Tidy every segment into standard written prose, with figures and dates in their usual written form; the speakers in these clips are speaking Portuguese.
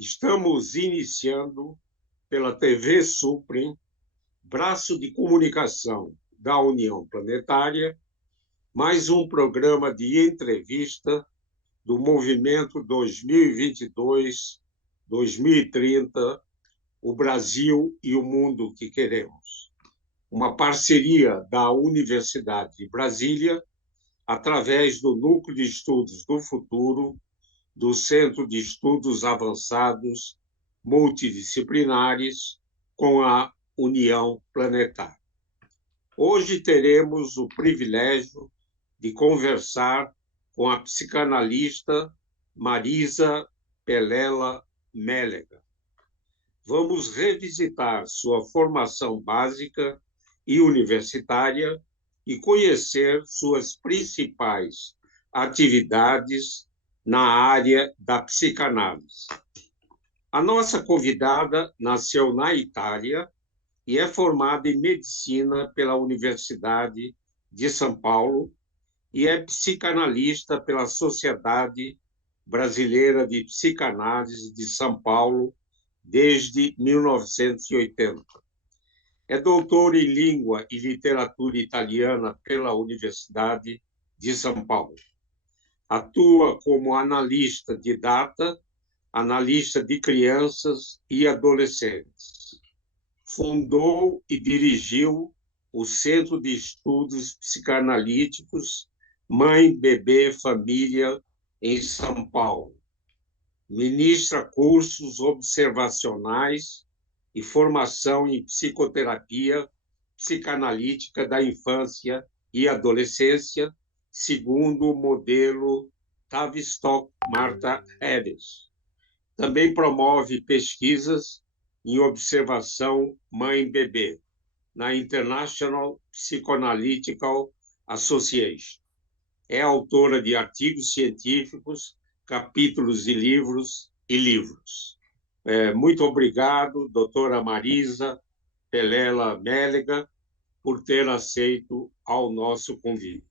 Estamos iniciando pela TV Suprem, braço de comunicação da União Planetária, mais um programa de entrevista do Movimento 2022-2030, o Brasil e o Mundo que Queremos. Uma parceria da Universidade de Brasília, através do Núcleo de Estudos do Futuro, do Centro de Estudos Avançados Multidisciplinares, com a União Planetária. Hoje teremos o privilégio de conversar com a psicanalista Marisa Pelela Mélega. Vamos revisitar sua formação básica e universitária e conhecer suas principais atividades na área da psicanálise. A nossa convidada nasceu na Itália e é formada em medicina pela Universidade de São Paulo e é psicanalista pela Sociedade Brasileira de Psicanálise de São Paulo desde 1980. É doutora em Língua e Literatura Italiana pela Universidade de São Paulo. Atua como analista de data, analista de crianças e adolescentes. Fundou e dirigiu o Centro de Estudos Psicanalíticos Mãe, Bebê, Família, em São Paulo. Ministra cursos observacionais e formação em psicoterapia psicanalítica da infância e adolescência, segundo o modelo Tavistock-Marta Harris. Também promove pesquisas em observação mãe-bebê, na International Psychoanalytical Association. É autora de artigos científicos, capítulos de livros e livros. Muito obrigado, doutora Marisa Pelela Mélega, por ter aceito ao nosso convite.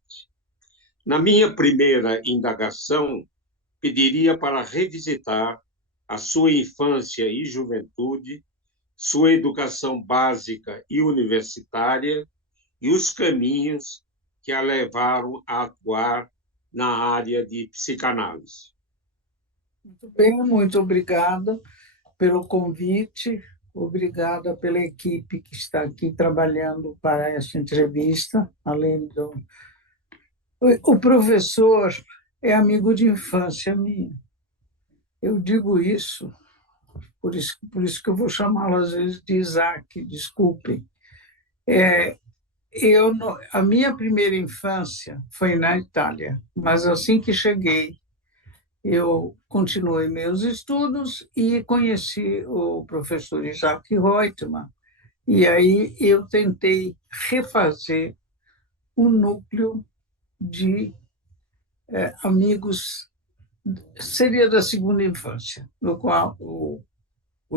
Na minha primeira indagação, pediria para revisitar a sua infância e juventude, sua educação básica e universitária e os caminhos que a levaram a atuar na área de psicanálise. Muito bem, muito obrigada pelo convite, obrigada pela equipe que está aqui trabalhando para esta entrevista, além do... O professor é amigo de infância minha. Eu digo isso, por isso que eu vou chamá-lo às vezes de Isaac, desculpem. A minha primeira infância foi na Itália, mas assim que cheguei, eu continuei meus estudos e conheci o professor Isaac Reutemann, e aí eu tentei refazer um núcleo de amigos, seria da segunda infância, no qual o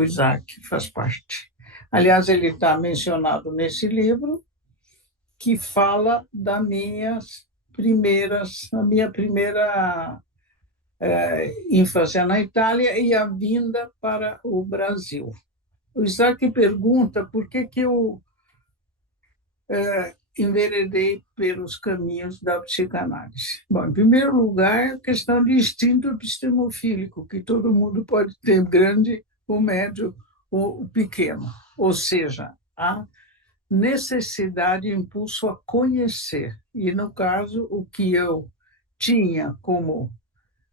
Isaac faz parte. Aliás, ele está mencionado nesse livro, que fala da minha primeira infância na Itália e a vinda para o Brasil. O Isaac pergunta por que eu enveredei pelos caminhos da psicanálise. Bom, em primeiro lugar, a questão de instinto epistemofílico, que todo mundo pode ter, grande, ou médio, ou pequeno. Ou seja, a necessidade e impulso a conhecer. E, no caso, o que eu tinha como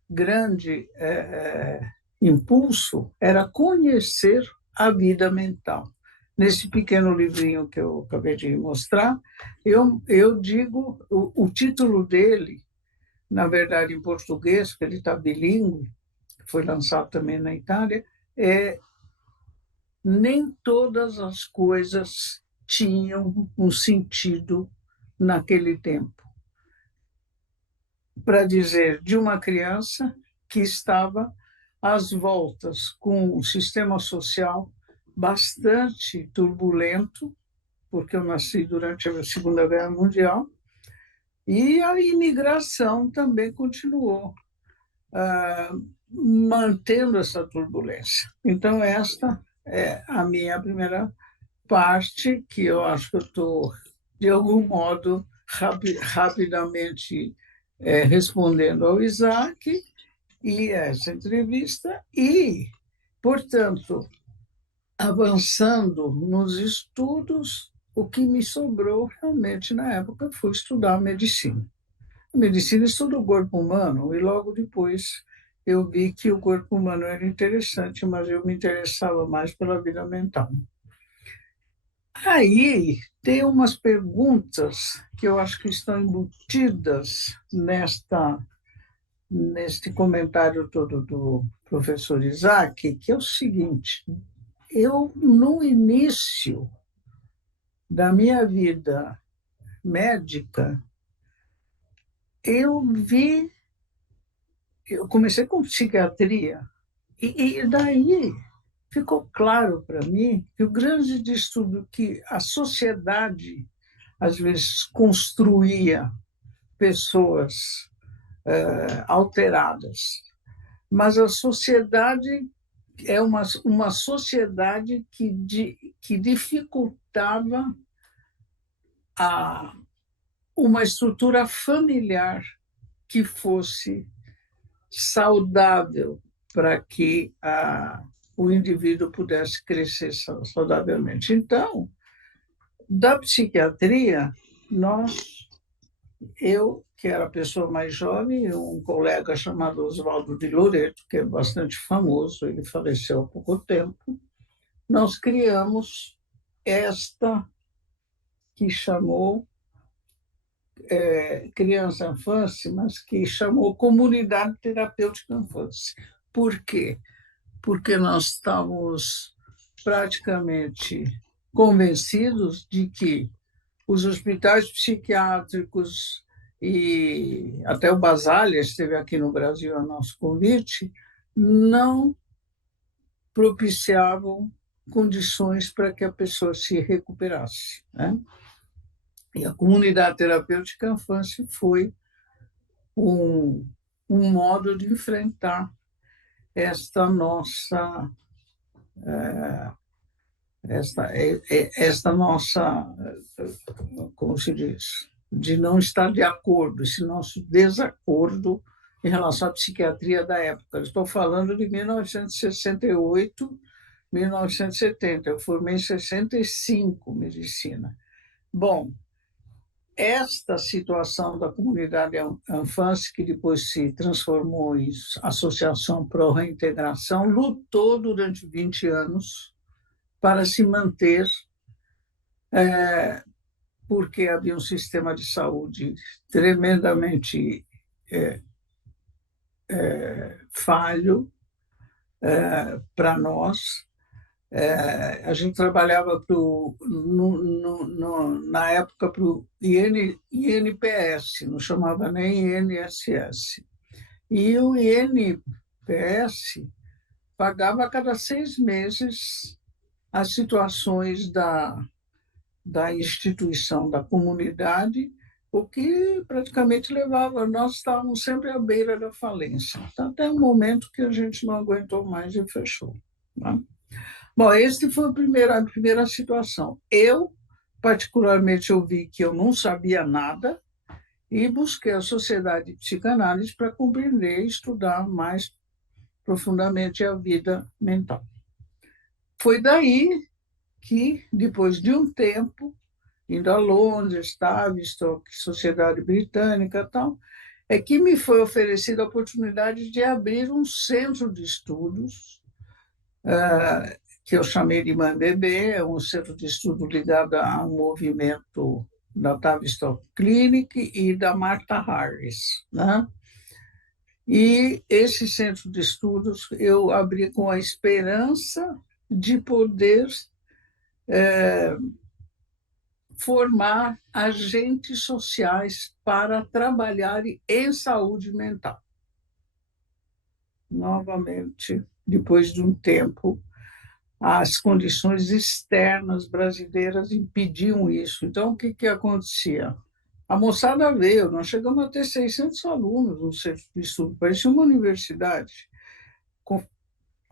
grande impulso era conhecer a vida mental. Nesse pequeno livrinho que eu acabei de mostrar, eu digo, o título dele, na verdade em português, porque ele está bilíngue, foi lançado também na Itália, Nem todas as coisas tinham um sentido naquele tempo. Para dizer de uma criança que estava às voltas com um sistema social bastante turbulento, porque eu nasci durante a Segunda Guerra Mundial, e a imigração também continuou. mantendo essa turbulência. Então, esta é a minha primeira parte, que eu acho que eu estou, de algum modo, rapidamente respondendo ao Isaac e essa entrevista, e, portanto, avançando nos estudos, o que me sobrou realmente na época foi estudar medicina. A medicina estuda o corpo humano e logo depois eu vi que o corpo humano era interessante, mas eu me interessava mais pela vida mental. Aí tem umas perguntas que eu acho que estão embutidas neste comentário todo do professor Isaac, que é o seguinte: eu, no início da minha vida médica, eu comecei com psiquiatria, e daí ficou claro para mim que o grande distúrbio que a sociedade, às vezes, construía pessoas alteradas, mas a sociedade é uma sociedade que dificultava uma estrutura familiar que fosse saudável para que o indivíduo pudesse crescer saudavelmente. Então, da psiquiatria, eu, que era a pessoa mais jovem, um colega chamado Oswaldo de Loreto, que é bastante famoso, ele faleceu há pouco tempo, nós criamos esta que chamou Criança Infância, mas que chamou Comunidade Terapêutica Infância. Por quê? Porque nós estávamos praticamente convencidos de que os hospitais psiquiátricos e até o Basálea esteve aqui no Brasil a nosso convite, não propiciavam condições para que a pessoa se recuperasse, né? E a comunidade terapêutica infância foi um, um modo de enfrentar esta nossa esta nossa, como se diz, de não estar de acordo, esse nosso desacordo em relação à psiquiatria da época. Estou falando de 1968, 1970. Eu formei em 65 medicina. Bom, esta situação da comunidade infância, que depois se transformou em Associação Pro Reintegração, lutou durante 20 anos para se manter, porque havia um sistema de saúde tremendamente falho para nós. A gente trabalhava na época para o INPS, não chamava nem INSS. E o INPS pagava a cada 6 meses as situações da instituição, da comunidade, o que praticamente levava, nós estávamos sempre à beira da falência, até o momento que a gente não aguentou mais e fechou, né? Bom, essa foi a primeira situação. Eu, particularmente, eu vi que eu não sabia nada e busquei a Sociedade de Psicanálise para compreender e estudar mais profundamente a vida mental. Foi daí que, depois de um tempo, indo a Londres, Tavistock, Sociedade Britânica e tal, é que me foi oferecida a oportunidade de abrir um centro de estudos, que eu chamei de MANBB, é um centro de estudo ligado ao movimento da Tavistock Clinic e da Martha Harris, né? E esse centro de estudos eu abri com a esperança de poder formar agentes sociais para trabalhar em saúde mental. Novamente, depois de um tempo, as condições externas brasileiras impediam isso. Então, o que acontecia? A moçada veio, nós chegamos a ter 600 alunos no centro de estudo, parecia uma universidade, com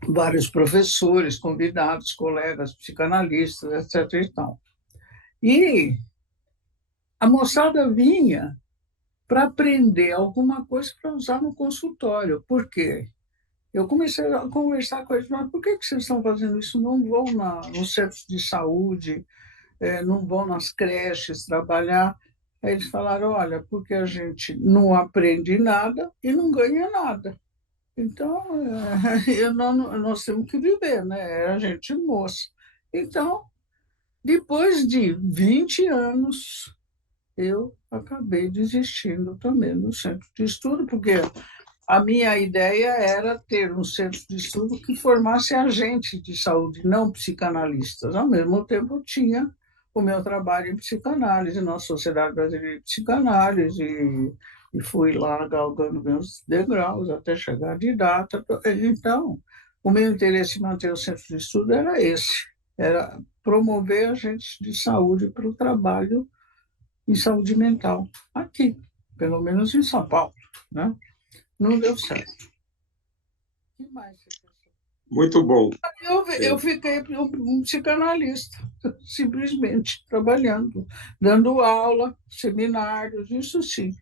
vários professores, convidados, colegas, psicanalistas, etc. E tal. E a moçada vinha para aprender alguma coisa para usar no consultório. Por quê? Eu comecei a conversar com eles, mas por que vocês estão fazendo isso? Não vão nos centros de saúde, não vão nas creches trabalhar. Aí eles falaram, olha, porque a gente não aprende nada e não ganha nada. Então, nós temos que viver, né? A gente moça. Então, depois de 20 anos, eu acabei desistindo também do centro de estudo, porque a minha ideia era ter um centro de estudo que formasse agentes de saúde, não psicanalistas. Ao mesmo tempo, eu tinha o meu trabalho em psicanálise, na Sociedade Brasileira de Psicanálise, e fui lá galgando meus degraus até chegar de data. Então, o meu interesse em manter o centro de estudo era esse, era promover agentes de saúde para o trabalho em saúde mental, aqui, pelo menos em São Paulo, né? Não deu certo. O que mais você pensou? Muito bom. Eu fiquei um psicanalista, simplesmente trabalhando, dando aula, seminários, isso sim,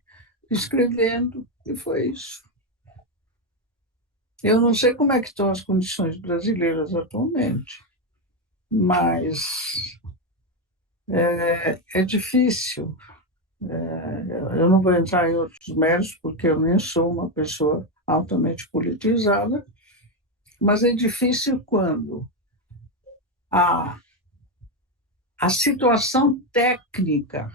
escrevendo, e foi isso. Eu não sei como é que estão as condições brasileiras atualmente, mas é difícil. Eu não vou entrar em outros méritos, porque eu nem sou uma pessoa altamente politizada, mas é difícil quando a, a situação técnica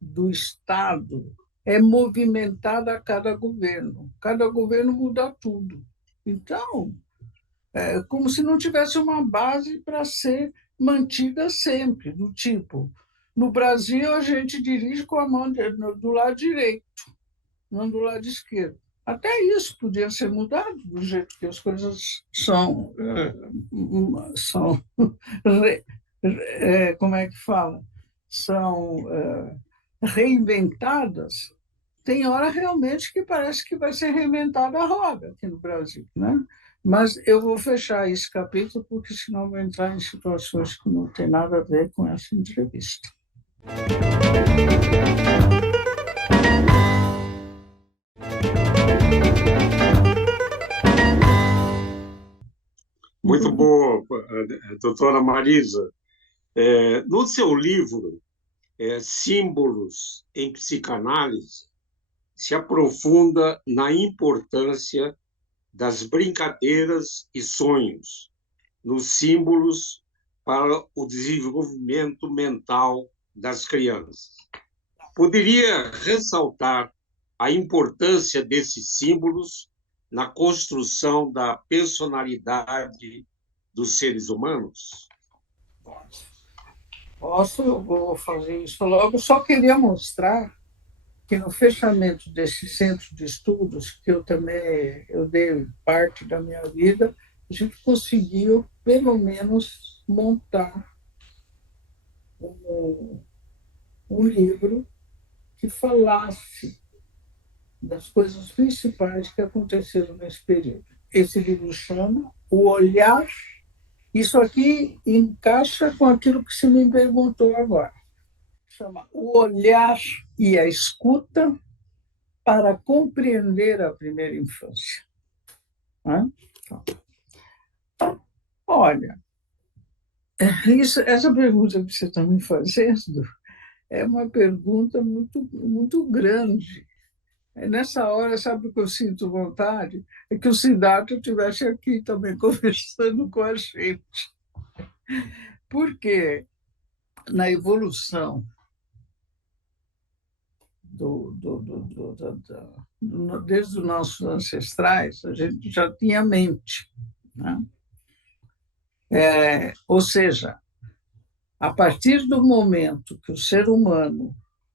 do Estado é movimentada a cada governo. Cada governo muda tudo. Então, é como se não tivesse uma base para ser mantida sempre, do tipo, no Brasil a gente dirige com a mão do lado direito, não do lado esquerdo. Até isso podia ser mudado do jeito que as coisas são como é que fala? São reinventadas. Tem hora realmente que parece que vai ser reinventada a roda aqui no Brasil, né? Mas eu vou fechar esse capítulo, porque senão vou entrar em situações que não tem nada a ver com essa entrevista. Muito boa, doutora Marisa. No seu livro, Símbolos em Psicanálise, se aprofunda na importância das brincadeiras e sonhos nos símbolos para o desenvolvimento mental das crianças. Poderia ressaltar a importância desses símbolos na construção da personalidade dos seres humanos? Posso, eu vou fazer isso logo. Só queria mostrar que no fechamento desse centro de estudos, que eu dei parte da minha vida, a gente conseguiu, pelo menos, montar um livro que falasse das coisas principais que aconteceram nesse período. Esse livro chama O Olhar. Isso aqui encaixa com aquilo que você me perguntou agora. Chama O Olhar e a Escuta para compreender a primeira infância. Olha, essa pergunta que você está me fazendo é uma pergunta muito, muito grande. Nessa hora, sabe o que eu sinto vontade? É que o Siddhartha estivesse aqui também conversando com a gente. Porque na evolução desde os nossos ancestrais, a gente já tinha mente, né? Ou seja, a partir do momento que o ser humano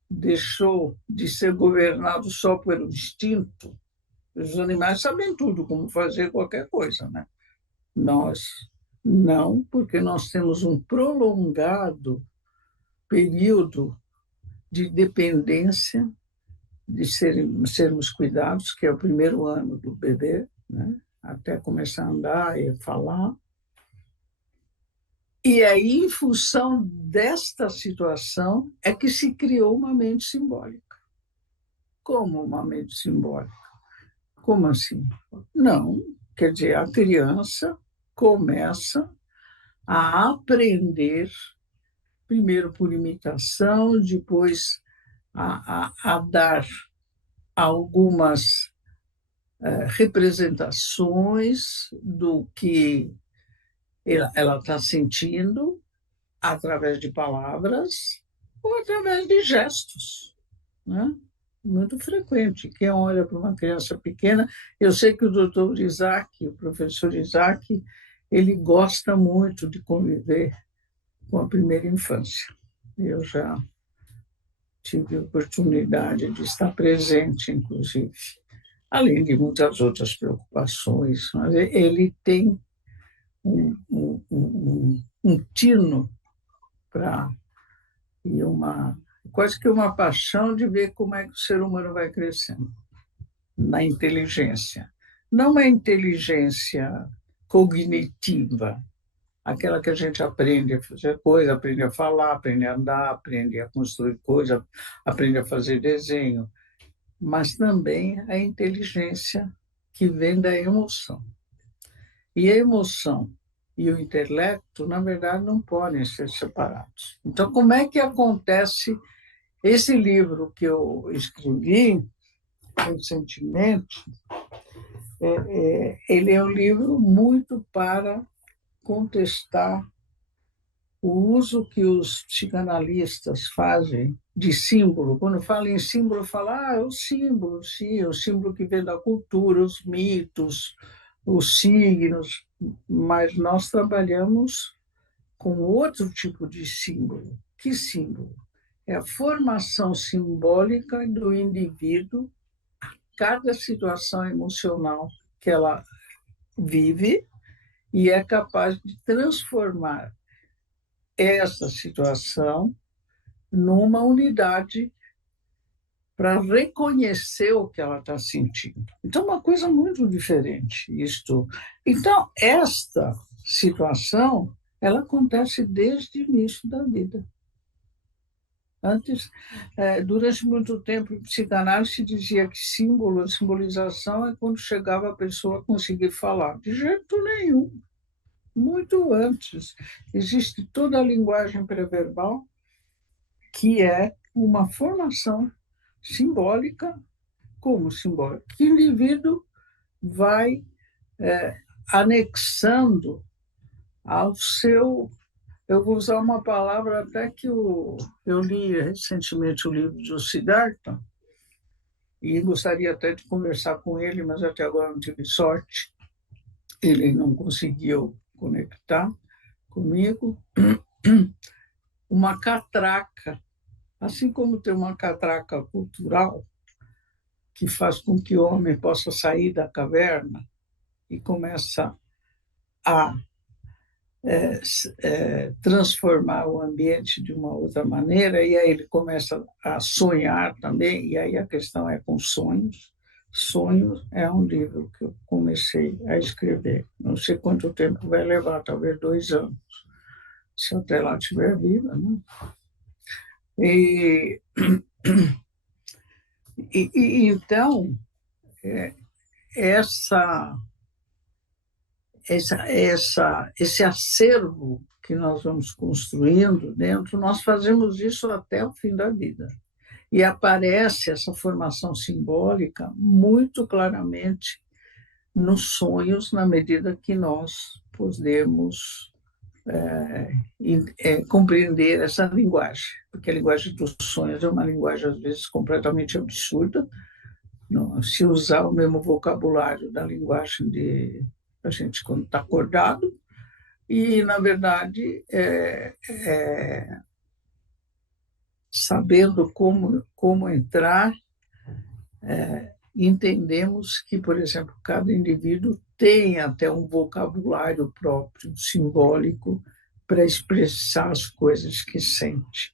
deixou de ser governado só pelo instinto, os animais sabem tudo, como fazer qualquer coisa, né? Nós não, porque nós temos um prolongado período de dependência, de sermos cuidados, que é o primeiro ano do bebê, né? Até começar a andar e falar. E aí, em função desta situação, é que se criou uma mente simbólica. Como uma mente simbólica? Como assim? Não, quer dizer, a criança começa a aprender, primeiro por imitação, depois a dar algumas representações do que ela está sentindo através de palavras ou através de gestos, né? Muito frequente. Quem olha para uma criança pequena, eu sei que o doutor Isaac, o professor Isaac, ele gosta muito de conviver com a primeira infância. Eu já tive a oportunidade de estar presente, inclusive, além de muitas outras preocupações, mas ele tem um tino para e quase que uma paixão de ver como é que o ser humano vai crescendo na inteligência. Não uma inteligência cognitiva, aquela que a gente aprende a fazer coisa, aprende a falar, aprende a andar, aprende a construir coisa, aprende a fazer desenho, mas também a inteligência que vem da emoção. E a emoção e o intelecto, na verdade, não podem ser separados. Então, como é que acontece esse livro que eu escrevi recentemente? Ele é um livro muito para contestar o uso que os psicanalistas fazem de símbolo. Quando fala em símbolo, fala, é o símbolo, sim, o símbolo que vem da cultura, os mitos, os signos, mas nós trabalhamos com outro tipo de símbolo. Que símbolo? É a formação simbólica do indivíduo, cada situação emocional que ela vive, e é capaz de transformar essa situação numa unidade para reconhecer o que ela está sentindo. Então, uma coisa muito diferente isto. Então, esta situação, ela acontece desde o início da vida. Antes, durante muito tempo, em psicanálise se dizia que símbolo, simbolização é quando chegava a pessoa a conseguir falar. De jeito nenhum. Muito antes. Existe toda a linguagem pré-verbal, que é uma formação simbólica, como simbólica, que o indivíduo vai anexando ao seu. Eu vou usar uma palavra até que eu li recentemente o livro do Siddhartha, e gostaria até de conversar com ele, mas até agora não tive sorte. Ele não conseguiu conectar comigo. Uma catraca, assim como tem uma catraca cultural que faz com que o homem possa sair da caverna e começa a transformar o ambiente de uma outra maneira, e aí ele começa a sonhar também, e aí a questão é com sonhos. Sonhos é um livro que eu comecei a escrever. Não sei quanto tempo vai levar, talvez 2 anos, se até lá estiver viva, né? Então, esse acervo que nós vamos construindo dentro, nós fazemos isso até o fim da vida. E aparece essa formação simbólica muito claramente nos sonhos, na medida que nós podemos compreender essa linguagem, porque a linguagem dos sonhos é uma linguagem, às vezes, completamente absurda. Não, se usar o mesmo vocabulário da linguagem de a gente quando está acordado, e, na verdade, sabendo como entrar, entendemos que, por exemplo, cada indivíduo tem até um vocabulário próprio, simbólico, para expressar as coisas que sente.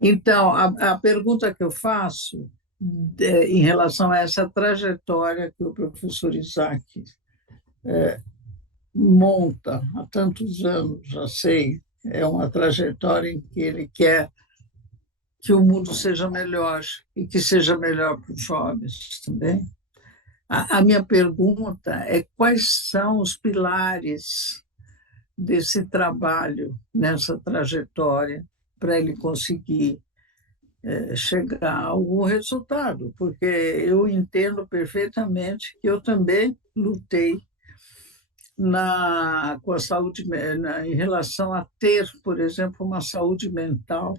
Então, a pergunta que eu faço em relação a essa trajetória que o professor Isaac monta há tantos anos, já sei, é uma trajetória em que ele quer que o mundo seja melhor e que seja melhor para os jovens também. A minha pergunta é quais são os pilares desse trabalho, nessa trajetória, para ele conseguir chegar a algum resultado, porque eu entendo perfeitamente que eu também lutei com a saúde, em relação a ter, por exemplo, uma saúde mental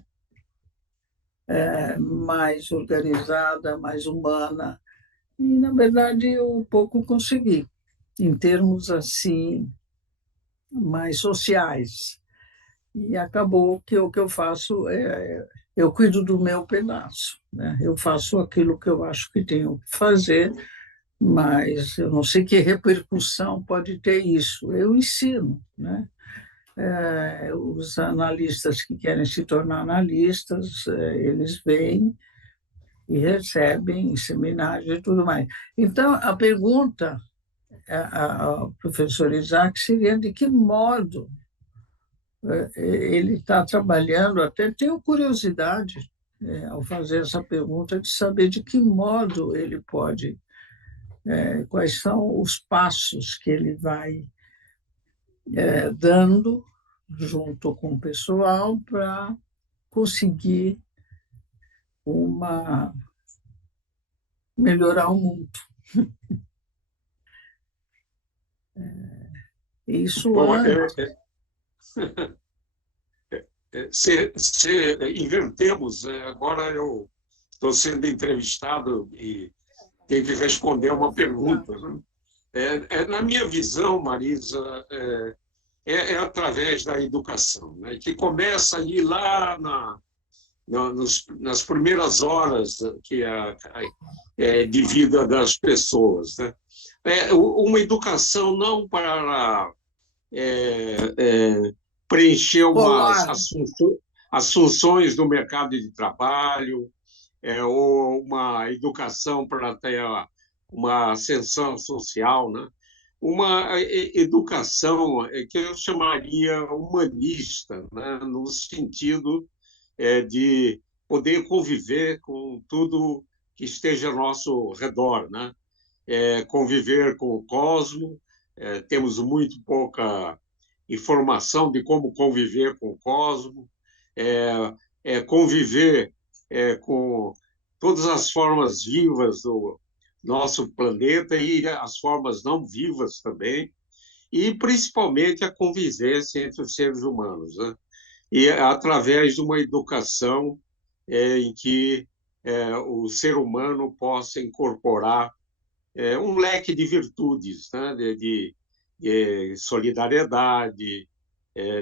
mais organizada, mais humana, e, na verdade, eu um pouco consegui, em termos assim mais sociais. E acabou que o que eu faço eu cuido do meu pedaço, né? Eu faço aquilo que eu acho que tenho que fazer, mas eu não sei que repercussão pode ter isso. Eu ensino, né? Os analistas que querem se tornar analistas, eles vêm e recebem seminários e tudo mais. Então, a pergunta ao professor Isaac seria de que modo ele está trabalhando, até tenho curiosidade, ao fazer essa pergunta, de saber de que modo ele pode, quais são os passos que ele vai dando junto com o pessoal para conseguir uma melhorar o mundo. Isso Bom, antes. se invertemos, agora eu estou sendo entrevistado e tenho que responder uma pergunta, né? Na minha visão, Marisa, através da educação, né? Que começa ali lá nas primeiras horas de vida das pessoas, né? Uma educação não para preencher Olá, as funções do mercado de trabalho, ou uma educação para ter uma ascensão social, né? Uma educação que eu chamaria humanista, né? No sentido de poder conviver com tudo que esteja ao nosso redor, né? Conviver com o cosmos, temos muito pouca informação de como conviver com o cosmos, conviver com todas as formas vivas do nosso planeta e as formas não vivas também, e principalmente a convivência entre os seres humanos, né? E através de uma educação em que o ser humano possa incorporar um leque de virtudes, né? De solidariedade,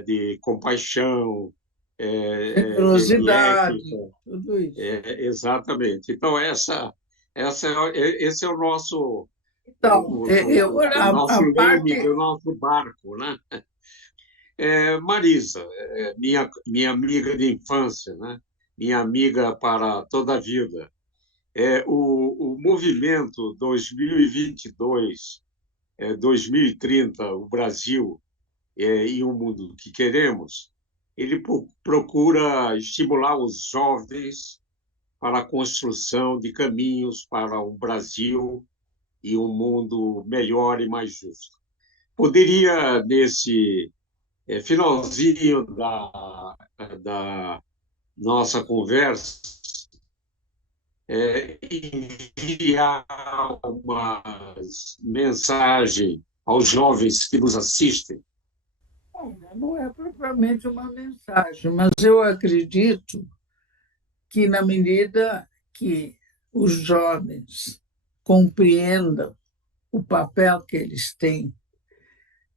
de compaixão, de ética. generosidade, tudo isso. Exatamente. Então, esse é o nosso, Então, o nosso a leme parte. do nosso barco, né? Marisa, minha amiga de infância, né? Minha amiga para toda a vida. O movimento 2022, 2030, o Brasil e o mundo que queremos, ele procura estimular os jovens para a construção de caminhos para um Brasil e um mundo melhor e mais justo. Poderia, nesse finalzinho da nossa conversa, enviar uma mensagem aos jovens que nos assistem? Não é propriamente uma mensagem, mas eu acredito que, na medida que os jovens compreendam o papel que eles têm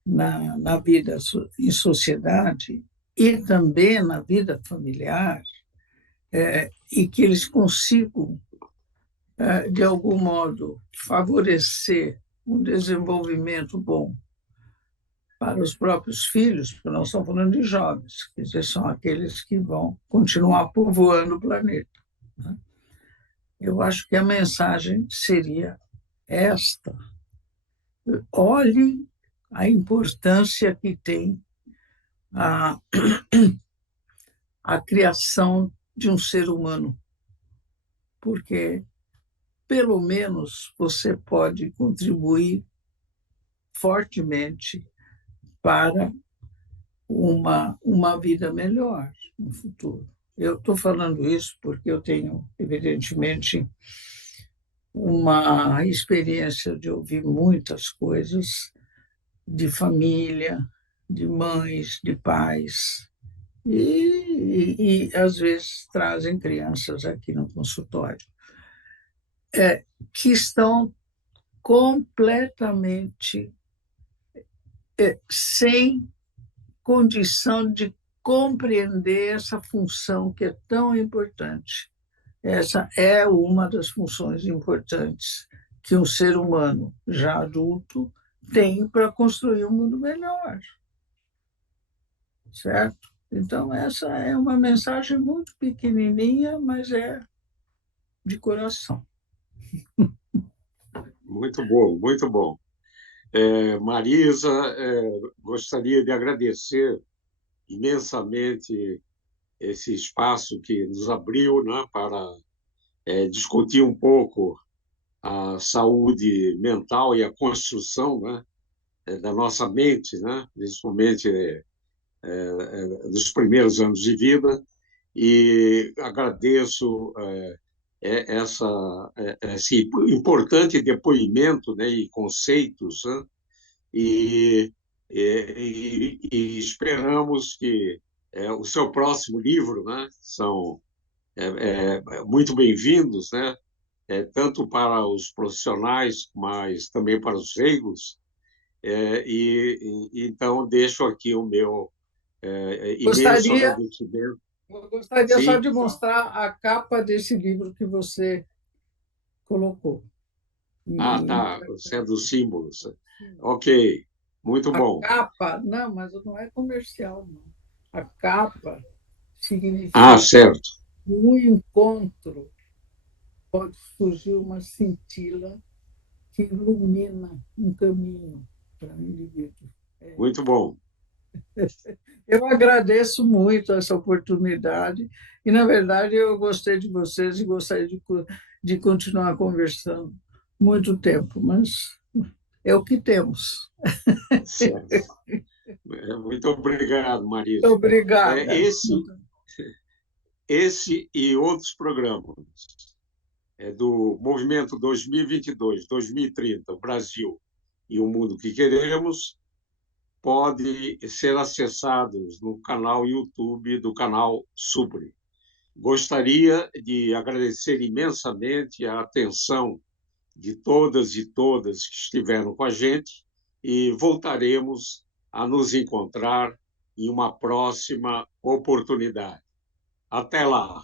na vida em sociedade e também na vida familiar, e que eles consigam, de algum modo, favorecer um desenvolvimento bom para os próprios filhos, porque nós estamos falando de jovens, quer dizer, são aqueles que vão continuar povoando o planeta, né? Eu acho que a mensagem seria esta: olhe a importância que tem a, a criação de um ser humano, porque pelo menos você pode contribuir fortemente para uma vida melhor no futuro. Eu estou falando isso porque eu tenho, evidentemente, uma experiência de ouvir muitas coisas de família, de mães, de pais, e às vezes trazem crianças aqui no consultório, que estão completamente sem condição de compreender essa função que é tão importante. Essa é uma das funções importantes que um ser humano já adulto tem para construir um mundo melhor, certo? Então, essa é uma mensagem muito pequenininha, mas é de coração. Muito bom, muito bom. Marisa, gostaria de agradecer imensamente esse espaço que nos abriu, né, para discutir um pouco a saúde mental e a construção, né, da nossa mente, né, principalmente dos primeiros anos de vida, e agradeço esse importante depoimento, né, e conceitos, né, e, e esperamos que o seu próximo livro, né, são muito bem-vindos, né, tanto para os profissionais, mas também para os leigos. Então, deixo aqui o meu imenso Gostaria, agradecimento. gostaria só Sim? de mostrar a capa desse livro que você colocou. Ah, E tá, sendo símbolos. Ok, muito a bom. capa, não, mas não é comercial, não. A capa Ah, significa certo. que no encontro pode surgir uma cintila que ilumina um caminho para o indivíduo. Muito bom. Eu agradeço muito essa oportunidade e, na verdade, eu gostei de vocês e gostaria de continuar conversando muito tempo, mas é o que temos. Certo. Muito obrigado, Muito Marisa. obrigada. Esse e outros programas do Movimento 2022-2030, o Brasil e o Mundo que Queremos, podem ser acessados no canal YouTube do canal Supre. Gostaria de agradecer imensamente a atenção de todas e todas que estiveram com a gente e voltaremos a nos encontrar em uma próxima oportunidade. Até lá!